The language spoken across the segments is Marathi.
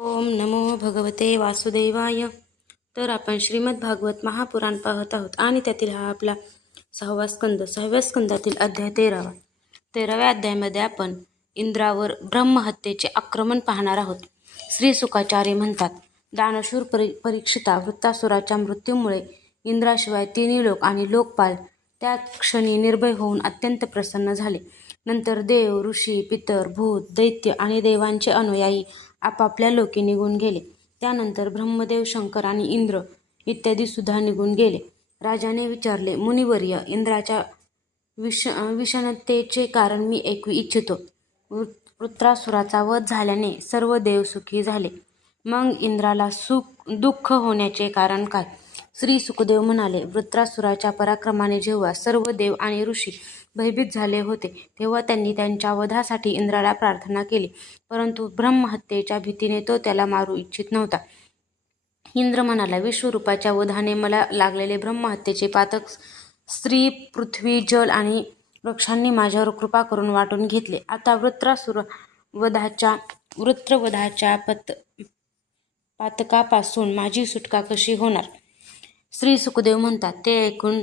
ओम नमो भगवते वासुदेवाय. तर आपण श्रीमद भागवत महापुराण पाहत आहोत आणि त्यातील हा आपला सहावा स्कंद सहाव्या स्कंदातील अध्याय तेरावा. तेराव्या अध्यायामध्ये आपण इंद्रावर ब्रह्महत्येचे आक्रमण पाहणार आहोत. श्री सुखाचार्य म्हणतात दानशूर परी परीक्षिता वृत्तासुराच्या मृत्यूमुळे इंद्राशिवाय तिन्ही लोक आणि लोकपाल त्या क्षणी निर्भय होऊन अत्यंत प्रसन्न झाले. नंतर देव ऋषी पितर भूत दैत्य आणि देवांचे अनुयायी आपापल्या लोकी निघून गेले. त्यानंतर ब्रह्मदेव शंकर आणि इंद्र इत्यादी सुद्धा निघून गेले. राजाने विचारले मुनिवर्य इंद्राच्या विष विषणतेचे कारण मी ऐकू इच्छितो. वृत्रासुराचा वध झाल्याने सर्व देव सुखी झाले. मग इंद्राला सुख दुःख होण्याचे कारण काय? श्री सुखदेव म्हणाले वृत्रासुराच्या पराक्रमाने जेव्हा सर्व देव आणि ऋषी भयभीत झाले होते तेव्हा त्यांनी त्यांच्या वधासाठी इंद्राला प्रार्थना केली. परंतु ब्रह्महत्येच्या भीतीने तो त्याला मारू इच्छित नव्हता. इंद्र म्हणाला विश्वरूपाच्या वधाने मला लागलेले ब्रह्महत्येचे पातक स्त्री पृथ्वी जल आणि वृक्षांनी माझ्यावर कृपा करून वाटून घेतले. आता वृत्रासुर वधाच्या वृत्रवधाच्या पत पातकापासून माझी सुटका कशी होणार? श्री सुखदेव म्हणतात ते ऐकून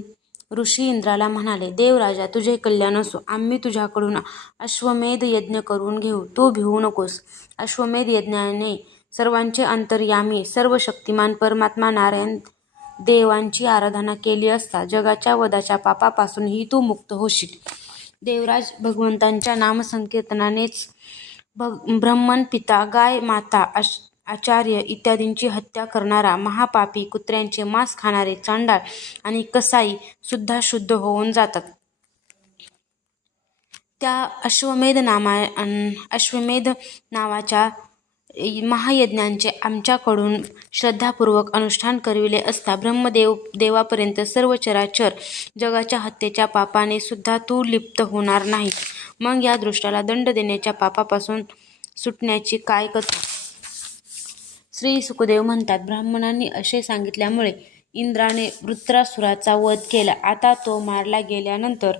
ऋषी इंद्राला म्हणाले देवराजा तुझे कल्याण असो आम्ही तुझ्याकडून अश्वमेध यज्ञ करून घेऊ. तू भिवू नकोस. अश्वमेध यज्ञाने सर्वांचे अंतर्यामी सर्व शक्तिमान परमात्मा नारायण देवांची आराधना केली असता जगाच्या वदाच्या पापापासूनही तू मुक्त होशील. देवराज भगवंतांच्या नामसंकीर्तनानेच भग ब्रह्मन पिता गाय माता अश आचार्य इत्यादींची हत्या करणारा महापापी कुत्र्यांचे मांस खाणारे चांडाळ आणि कसाई सुद्धा शुद्ध होऊन जातात. त्या अश्वमेध नामा अश्वमेध नावाच्या महायज्ञांचे आमच्याकडून श्रद्धापूर्वक अनुष्ठान करविले असता ब्रह्मदेव देवापर्यंत सर्व चराचर जगाच्या हत्येच्या पापाने सुद्धा तू लिप्त होणार नाही मग या दृष्टाला दंड देण्याच्या पापापासून सुटण्याची काय कथा? श्री सुखदेव म्हणतात ब्राह्मणांनी असे सांगितल्यामुळे इंद्राने वृत्रासुराचा वध केला. आता तो मारला गेल्यानंतर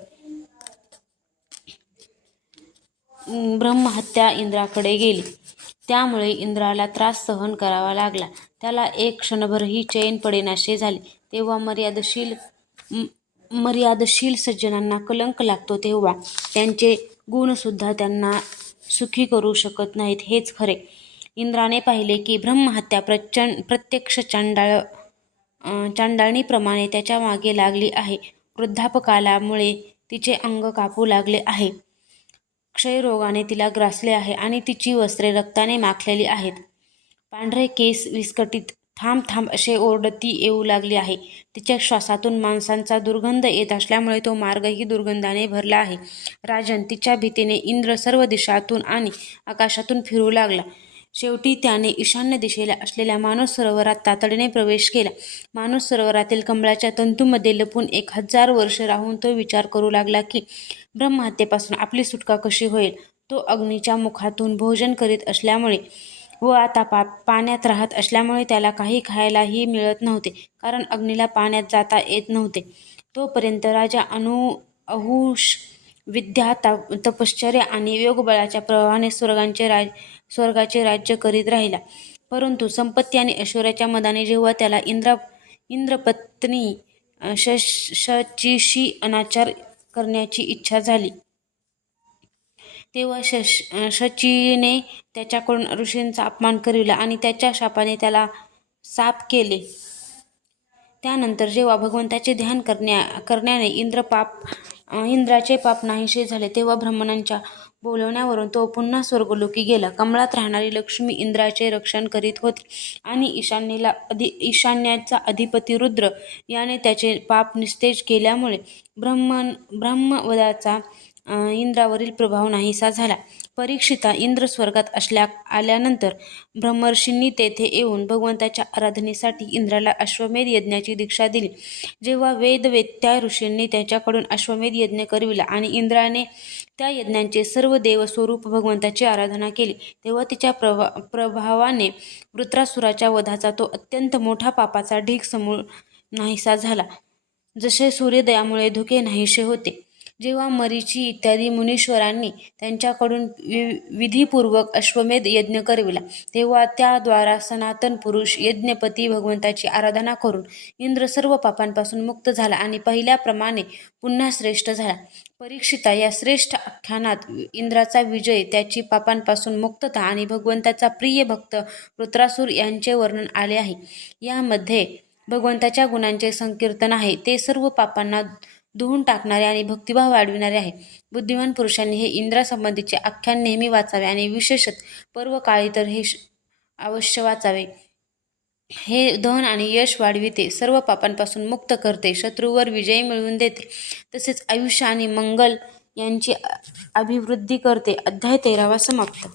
ब्रह्महत्या इंद्राकडे गेली. त्यामुळे इंद्राला त्रास सहन करावा लागला. त्याला एक क्षणभरही चैन पडेनाशे झाले. तेव्हा मर्यादशील मर्यादशील सज्जनांना कलंक लागतो तेव्हा त्यांचे गुणसुद्धा त्यांना सुखी करू शकत नाहीत. हेच खरे. इंद्राने पाहिले की ब्रह्महत्या प्रचंड प्रत्यक्ष चांडाळ चांडाळणीप्रमाणे त्याच्यामागे लागली आहे. वृद्धापकालामुळे तिचे अंग कापू लागले आहे. क्षयरोगाने तिला ग्रासले आहे आणि तिची वस्त्रे रक्ताने माखलेली आहेत. पांढरे केस विस्कटीत थांब थांब असे ओरडती येऊ लागली आहे. तिच्या श्वासातून माणसांचा दुर्गंध येत असल्यामुळे तो मार्गही दुर्गंधाने भरला आहे. राजन तिच्या भीतीने इंद्र सर्व दिशातून आणि आकाशातून फिरू लागला. शेवटी त्याने ईशान्य दिशेला असलेल्या मानस सरोवरात तातडीने प्रवेश केला. मानस सरोवरातील कमळाच्या तंतूमध्ये लपून एक हजार वर्ष राहून तो विचार करू लागला की ब्रह्महत्येपासून आपली सुटका कशी होईल? तो अग्नीच्या मुखातून भोजन करीत असल्यामुळे व आता पा पाण्यात राहत असल्यामुळे त्याला काही खायलाही मिळत नव्हते कारण अग्नीला पाण्यात जाता येत नव्हते. तोपर्यंत राजा अनु अहुष विद्या ता तपश्चर्या आणि योगबळाच्या प्रभावाने स्वर्गांचे राज स्वर्गाचे राज्य करीत राहिला. परंतु संपत्ती आणि ऐश्वर्याच्या मदाने जेव्हा त्याला इंद्रा इंद्रपत्नी श शचीशी अनाचार करण्याची इच्छा झाली तेव्हा शश शचीने त्याच्याकडून ऋषींचा अपमान करविला आणि त्याच्या शापाने त्याला साप केले. त्यानंतर जेव्हा भगवंताचे ध्यान करण्या करण्याने इंद्र पाप इंद्राचे पाप नाहीसे झाले तेव्हा ब्राह्मणांच्या बोलवण्यावरून तो पुन्हा स्वर्गलोकी गेला. कमळात राहणारी लक्ष्मी इंद्राचे रक्षण करीत होती आणि ईशान्येला अधि ईशान्याचा अधिपती रुद्र याने त्याचे पाप निस्तेज केल्यामुळे ब्रह्मन ब्रह्मवदाचा इंद्रावरील प्रभाव नाहीसा झाला. परीक्षिता इंद्र स्वर्गात असल्या आल्यानंतर ब्रह्मर्षींनी तेथे येऊन भगवंताच्या आराधनेसाठी इंद्राला अश्वमेध यज्ञाची दीक्षा दिली. जेव्हा वेदवेत्या ऋषींनी त्याच्याकडून अश्वमेध यज्ञ करविला आणि इंद्राने त्या यज्ञांचे सर्व देव स्वरूप भगवंताची आराधना केली तेव्हा तिच्या प्रभा प्रभावाने वृत्रासुराच्या वधाचा तो अत्यंत मोठा पापाचा ढीग समूळ नाहीसा झाला. जसे सूर्योदयामुळे धुके नाहीसे होते. जेव्हा मरीची इत्यादी मुनीश्वरांनी त्यांच्याकडून वि विधीपूर्वक अश्वमेध यज्ञ करविला तेव्हा त्याद्वारा सनातन पुरुष यज्ञपती भगवंताची आराधना करून इंद्र सर्व पापांपासून मुक्त झाला आणि पहिल्याप्रमाणे पुन्हा श्रेष्ठ झाला. परीक्षिता या श्रेष्ठ आख्यानात इंद्राचा विजय त्याची पापांपासून मुक्तता आणि भगवंताचा प्रिय भक्त वृत्रासूर यांचे वर्णन आले आहे. यामध्ये भगवंताच्या गुणांचे संकीर्तन आहे. ते सर्व पापांना धुवून टाकणारे आणि भक्तिभाव वाढविणारे आहे बुद्धिमान पुरुषांनी हे इंद्रासंबंधीचे आख्यान नेहमी वाचावे आणि विशेषत पर्व काळी तर हे श- अवश्य वाचावे. हे धन आणि यश वाढविते सर्व पापांपासून मुक्त करते शत्रूवर विजय मिळवून देते. तसेच आयुष्य आणि मंगल यांची अभिवृद्धी करते. अध्याय तेरावा समाप्त.